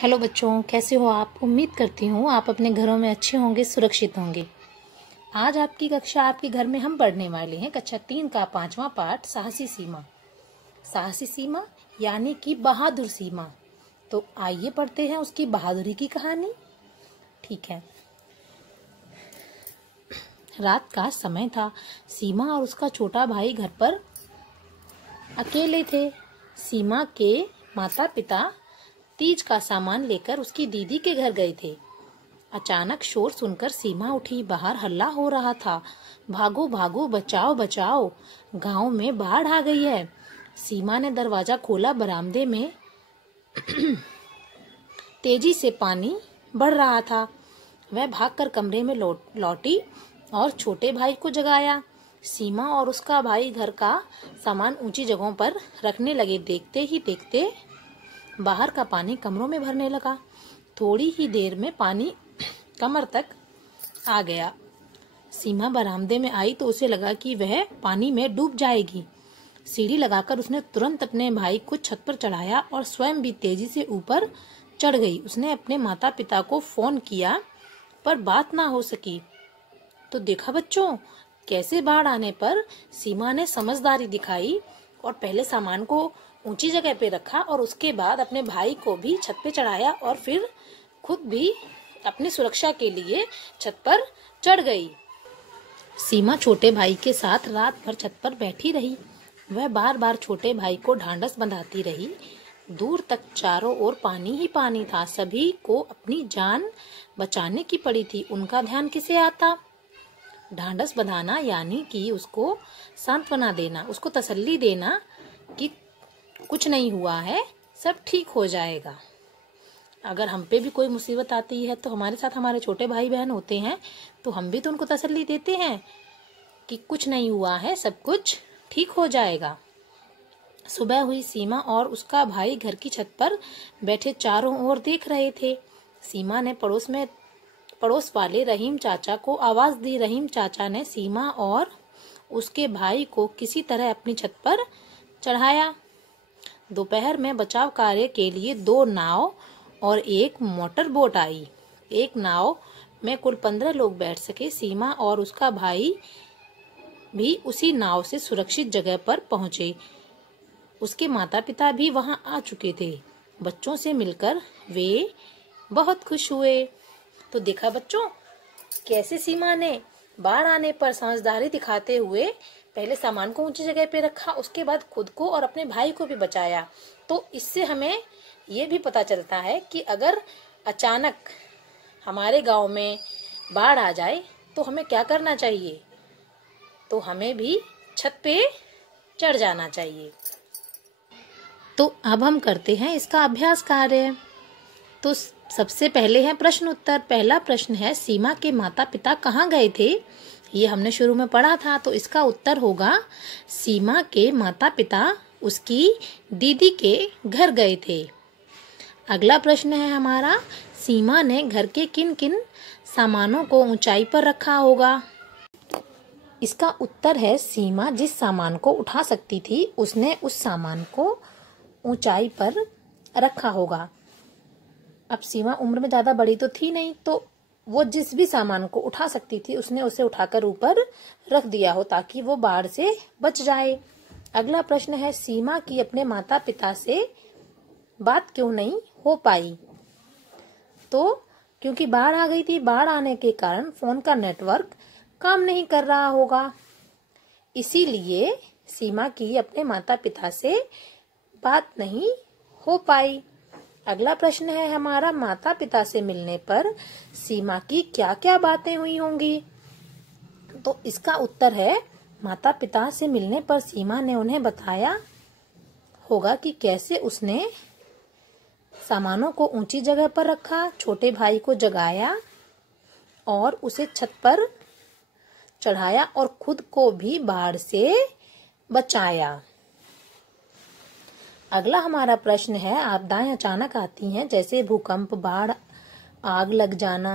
Hello बच्चों, कैसे हो आप। उम्मीद करती हूँ आप अपने घरों में अच्छे होंगे, सुरक्षित होंगे। आज आपकी कक्षा आपके घर में हम पढ़ने वाले हैं कक्षा 3 का 5वां पाठ साहसी सीमा। साहसी सीमा यानी कि बहादुर सीमा। तो आइए पढ़ते हैं उसकी बहादुरी की कहानी। ठीक है। रात का समय था। सीमा और उसका छोटा भाई घर पर अकेले थे। सीमा के माता पिता तीज का सामान लेकर उसकी दीदी के घर गए थे। अचानक शोर सुनकर सीमा उठी। बाहर हल्ला हो रहा था। भागो भागो, बचाओ बचाओ, गांव में बाढ़ आ गई है। सीमा ने दरवाजा खोला। बरामदे में तेजी से पानी बढ़ रहा था। वह भागकर कमरे में लौटी और छोटे भाई को जगाया। सीमा और उसका भाई घर का सामान ऊंची जगहों पर रखने लगे। देखते ही देखते बाहर का पानी कमरों में भरने लगा। थोड़ी ही देर में पानी कमर तक आ गया। सीमा बरामदे में आई तो उसे लगा कि वह पानी में डूब जाएगी। सीढ़ी लगाकर उसने तुरंत अपने भाई को छत पर चढ़ाया और स्वयं भी तेजी से ऊपर चढ़ गई। उसने अपने माता पिता को फोन किया पर बात ना हो सकी। तो देखा बच्चों, कैसे बाढ़ आने पर सीमा ने समझदारी दिखाई और पहले सामान को ऊंची जगह पे रखा और उसके बाद अपने भाई को भी छत पे चढ़ाया और फिर खुद भी अपनी सुरक्षा के लिए छत पर चढ़ गई। सीमा छोटे भाई के साथ रात भर छत पर बैठी रही। वह बार बार छोटे भाई को ढांढस बंधाती रही। दूर तक चारों ओर पानी ही पानी था। सभी को अपनी जान बचाने की पड़ी थी। उनका ध्यान किसे आता? ढांढस बंधाना यानी कि उसको सांत्वना देना, उसको तसल्ली देना कि कुछ नहीं हुआ है, सब ठीक हो जाएगा। अगर हम पे भी कोई मुसीबत आती है तो हमारे साथ हमारे छोटे भाई बहन होते हैं तो हम भी तो उनको तसल्ली देते हैं कि कुछ नहीं हुआ है, सब कुछ ठीक हो जाएगा। सुबह हुई। सीमा और उसका भाई घर की छत पर बैठे चारों ओर देख रहे थे। सीमा ने पड़ोस वाले रहीम चाचा को आवाज दी। रहीम चाचा ने सीमा और उसके भाई को किसी तरह अपनी छत पर चढ़ाया। दोपहर में बचाव कार्य के लिए 2 नाव और एक मोटर बोट आई। एक नाव में कुल 15 लोग बैठ सके। सीमा और उसका भाई भी उसी नाव से सुरक्षित जगह पर पहुंचे। उसके माता पिता भी वहां आ चुके थे। बच्चों से मिलकर वे बहुत खुश हुए। तो देखा बच्चों, कैसे सीमा ने बाढ़ आने पर समझदारी दिखाते हुए पहले सामान को ऊंची जगह पे रखा, उसके बाद खुद को और अपने भाई को भी बचाया। तो इससे हमें ये भी पता चलता है कि अगर अचानक हमारे गांव में बाढ़ आ जाए तो हमें क्या करना चाहिए। तो हमें भी छत पे चढ़ जाना चाहिए। तो अब हम करते हैं इसका अभ्यास कार्य। तो सबसे पहले है प्रश्न उत्तर। पहला प्रश्न है, सीमा के माता पिता कहाँ गए थे? ये हमने शुरू में पढ़ा था। तो इसका उत्तर होगा, सीमा के माता पिता उसकी दीदी के घर गए थे। अगला प्रश्न है हमारा, सीमा ने घर के किन किन सामानों को ऊंचाई पर रखा होगा? इसका उत्तर है, सीमा जिस सामान को उठा सकती थी उसने उस सामान को ऊंचाई पर रखा होगा। अब सीमा उम्र में ज्यादा बड़ी तो थी नहीं, तो वो जिस भी सामान को उठा सकती थी उसने उसे उठाकर ऊपर रख दिया हो ताकि वो बाढ़ से बच जाए। अगला प्रश्न है, सीमा की अपने माता पिता से बात क्यों नहीं हो पाई? तो क्योंकि बाढ़ आ गई थी। बाढ़ आने के कारण फोन का नेटवर्क काम नहीं कर रहा होगा, इसीलिए सीमा की अपने माता पिता से बात नहीं हो पाई। अगला प्रश्न है हमारा, माता पिता से मिलने पर सीमा की क्या क्या बातें हुई होंगी? तो इसका उत्तर है, माता पिता से मिलने पर सीमा ने उन्हें बताया होगा कि कैसे उसने सामानों को ऊंची जगह पर रखा, छोटे भाई को जगाया और उसे छत पर चढ़ाया और खुद को भी बाढ़ से बचाया। अगला हमारा प्रश्न है, आपदाएं अचानक आती हैं जैसे भूकंप, बाढ़, आग लग जाना,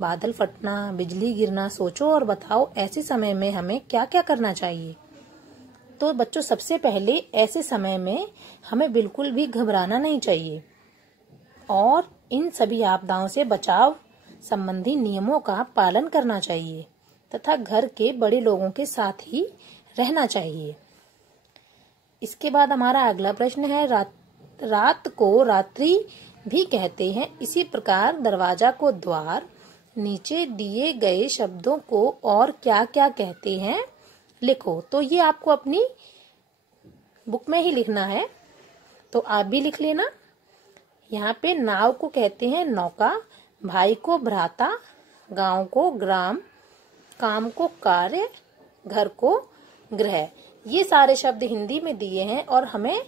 बादल फटना, बिजली गिरना। सोचो और बताओ ऐसे समय में हमें क्या क्या करना चाहिए। तो बच्चों, सबसे पहले ऐसे समय में हमें बिल्कुल भी घबराना नहीं चाहिए। और इन सभी आपदाओं से बचाव संबंधी नियमों का पालन करना चाहिए तथा घर के बड़े लोगों के साथ ही रहना चाहिए। इसके बाद हमारा अगला प्रश्न है, रात को रात्रि भी कहते हैं, इसी प्रकार दरवाजा को द्वार, नीचे दिए गए शब्दों को और क्या क्या कहते हैं लिखो। तो ये आपको अपनी बुक में ही लिखना है, तो आप भी लिख लेना। यहाँ पे नाव को कहते हैं नौका, भाई को भ्राता, गांव को ग्राम, काम को कार्य, घर को गृह। ये सारे शब्द हिंदी में दिए हैं और हमें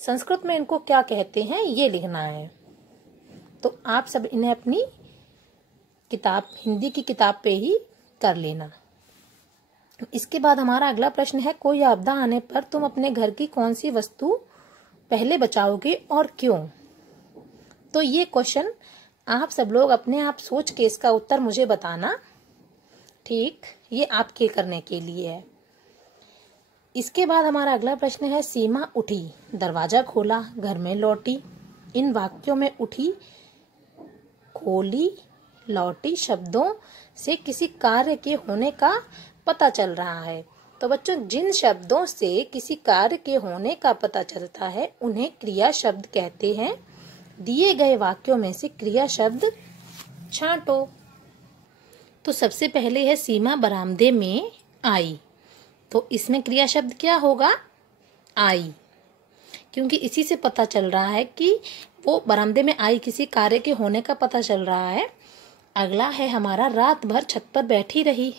संस्कृत में इनको क्या कहते हैं ये लिखना है। तो आप सब इन्हें अपनी किताब, हिंदी की किताब पे ही कर लेना। इसके बाद हमारा अगला प्रश्न है, कोई आपदा आने पर तुम अपने घर की कौन सी वस्तु पहले बचाओगे और क्यों? तो ये क्वेश्चन आप सब लोग अपने आप सोच के इसका उत्तर मुझे बताना। ठीक, ये आपके करने के लिए है। इसके बाद हमारा अगला प्रश्न है, सीमा उठी, दरवाजा खोला, घर में लौटी। इन वाक्यों में उठी, खोली, लौटी शब्दों से किसी कार्य के होने का पता चल रहा है। तो बच्चों, जिन शब्दों से किसी कार्य के होने का पता चलता है उन्हें क्रिया शब्द कहते हैं। दिए गए वाक्यों में से क्रिया शब्द छांटो। तो सबसे पहले है, सीमा बरामदे में आई। तो इसमें क्रिया शब्द क्या होगा? आई, क्योंकि इसी से पता चल रहा है कि वो बरामदे में आई, किसी कार्य के होने का पता चल रहा है। अगला है हमारा, रात भर छत पर बैठी रही।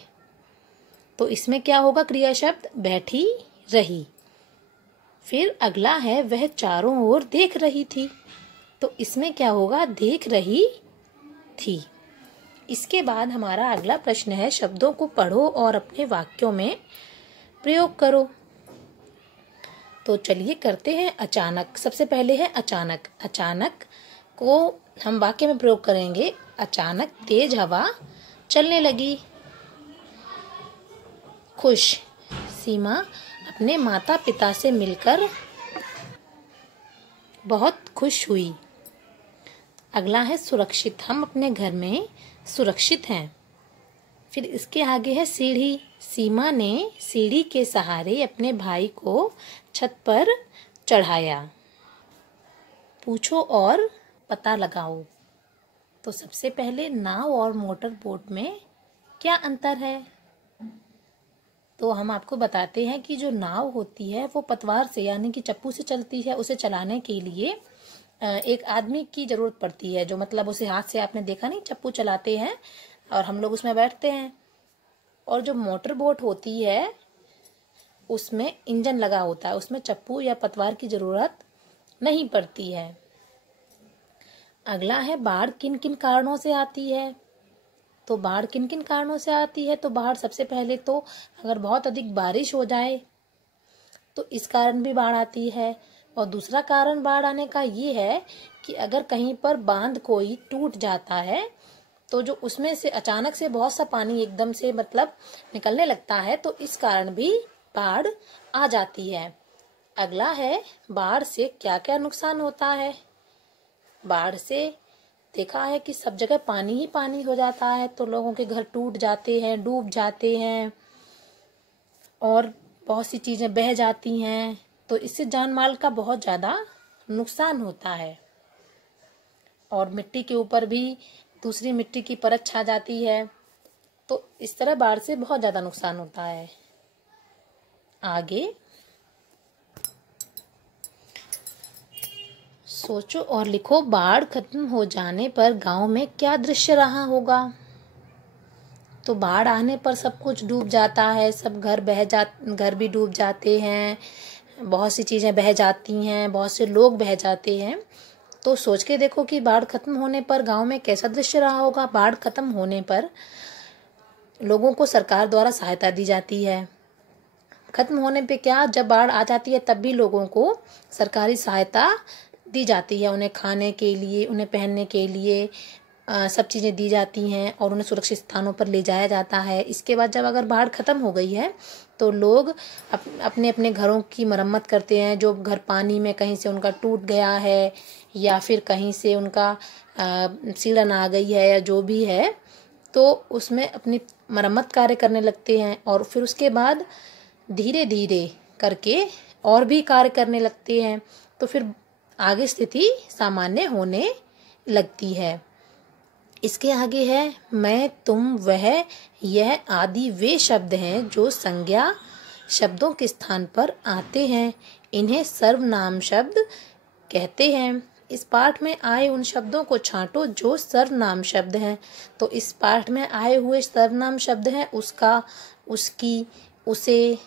तो इसमें क्या होगा? क्रिया शब्द बैठी रही। फिर अगला है, वह चारों ओर देख रही थी। तो इसमें क्या होगा? देख रही थी। इसके बाद हमारा अगला प्रश्न है, शब्दों को पढ़ो और अपने वाक्यों में प्रयोग करो। तो चलिए करते हैं अचानक। सबसे पहले है अचानक। अचानक को हम वाक्य में प्रयोग करेंगे। अचानक तेज हवा चलने लगी। खुश, सीमा अपने माता पिता से मिलकर बहुत खुश हुई। अगला है सुरक्षित, हम अपने घर में सुरक्षित हैं। फिर इसके आगे है सीढ़ी, सीमा ने सीढ़ी के सहारे अपने भाई को छत पर चढ़ाया। पूछो और पता लगाओ। तो सबसे पहले, नाव और मोटर बोट में क्या अंतर है? तो हम आपको बताते हैं कि जो नाव होती है वो पतवार से यानी कि चप्पू से चलती है। उसे चलाने के लिए एक आदमी की जरूरत पड़ती है, जो मतलब उसे हाथ से, आपने देखा नहीं, चप्पू चलाते हैं और हम लोग उसमें बैठते हैं। और जो मोटर बोट होती है उसमें इंजन लगा होता है, उसमें चप्पू या पतवार की जरूरत नहीं पड़ती है। अगला है, बाढ़ किन किन कारणों से आती है? तो बाढ़ किन किन कारणों से आती है? तो बाढ़ सबसे पहले तो अगर बहुत अधिक बारिश हो जाए तो इस कारण भी बाढ़ आती है। और दूसरा कारण बाढ़ आने का ये है कि अगर कहीं पर बांध कोई टूट जाता है तो जो उसमें से अचानक से बहुत सा पानी एकदम से मतलब निकलने लगता है, तो इस कारण भी बाढ़ आ जाती है। अगला है, बाढ़ से क्या क्या नुकसान होता है? बाढ़ से देखा है कि सब जगह पानी ही पानी हो जाता है, तो लोगों के घर टूट जाते हैं, डूब जाते हैं और बहुत सी चीजें बह जाती हैं। तो इससे जान माल का बहुत ज्यादा नुकसान होता है। और मिट्टी के ऊपर भी दूसरी मिट्टी की परत छा जाती है। तो इस तरह बाढ़ से बहुत ज्यादा नुकसान होता है। आगे सोचो और लिखो, बाढ़ खत्म हो जाने पर गांव में क्या दृश्य रहा होगा? तो बाढ़ आने पर सब कुछ डूब जाता है, सब घर भी डूब जाते हैं, बहुत सी चीजें बह जाती हैं, बहुत से लोग बह जाते हैं। तो सोच के देखो कि बाढ़ खत्म होने पर गांव में कैसा दृश्य रहा होगा। बाढ़ खत्म होने पर लोगों को सरकार द्वारा सहायता दी जाती है। खत्म होने पे क्या, जब बाढ़ आ जाती है तब भी लोगों को सरकारी सहायता दी जाती है, उन्हें खाने के लिए, उन्हें पहनने के लिए, सब चीज़ें दी जाती हैं और उन्हें सुरक्षित स्थानों पर ले जाया जाता है। इसके बाद जब अगर बाढ़ ख़त्म हो गई है तो लोग अपने अपने घरों की मरम्मत करते हैं। जो घर पानी में कहीं से उनका टूट गया है या फिर कहीं से उनका सीलन आ गई है या जो भी है, तो उसमें अपनी मरम्मत कार्य करने लगते हैं और फिर उसके बाद धीरे धीरे करके और भी कार्य करने लगते हैं, तो फिर आगे स्थिति सामान्य होने लगती है। इसके आगे है मैं, तुम, वह, यह आदि वे शब्द हैं जो संज्ञा शब्दों के स्थान पर आते हैं। इन्हें सर्वनाम शब्द कहते हैं। इस पाठ में आए उन शब्दों को छांटो जो सर्वनाम शब्द हैं। तो इस पाठ में आए हुए सर्वनाम शब्द हैं उसका, उसकी, उसे,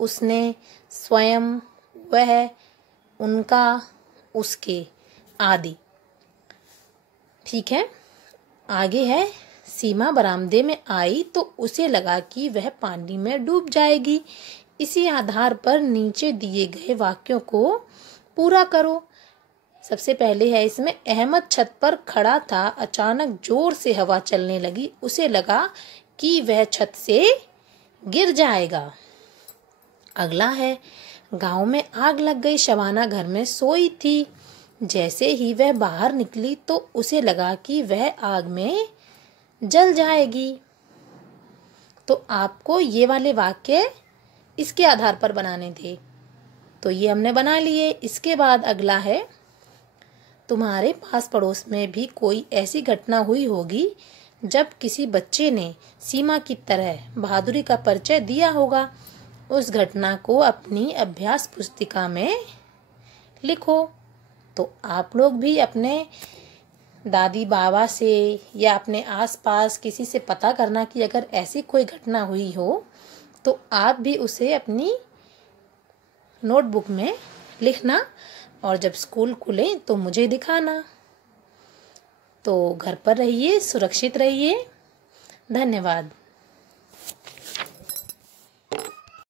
उसने, स्वयं, वह, उनका, उसके आदि। ठीक है। आगे है सीमा बरामदे में आई तो उसे लगा कि वह पानी में डूब जाएगी। इसी आधार पर नीचे दिए गए वाक्यों को पूरा करो। सबसे पहले है इसमें अहमद छत पर खड़ा था, अचानक जोर से हवा चलने लगी, उसे लगा कि वह छत से गिर जाएगा। अगला है गांव में आग लग गई, शबाना घर में सोई थी, जैसे ही वह बाहर निकली तो उसे लगा कि वह आग में जल जाएगी। तो आपको ये वाले वाक्य इसके आधार पर बनाने थे, तो ये हमने बना लिए। इसके बाद अगला है तुम्हारे पास पड़ोस में भी कोई ऐसी घटना हुई होगी जब किसी बच्चे ने सीमा की तरह बहादुरी का परिचय दिया होगा। उस घटना को अपनी अभ्यास पुस्तिका में लिखो। तो आप लोग भी अपने दादी बाबा से या अपने आसपास किसी से पता करना कि अगर ऐसी कोई घटना हुई हो तो आप भी उसे अपनी नोटबुक में लिखना और जब स्कूल खुले तो मुझे दिखाना। तो घर पर रहिए, सुरक्षित रहिए। धन्यवाद।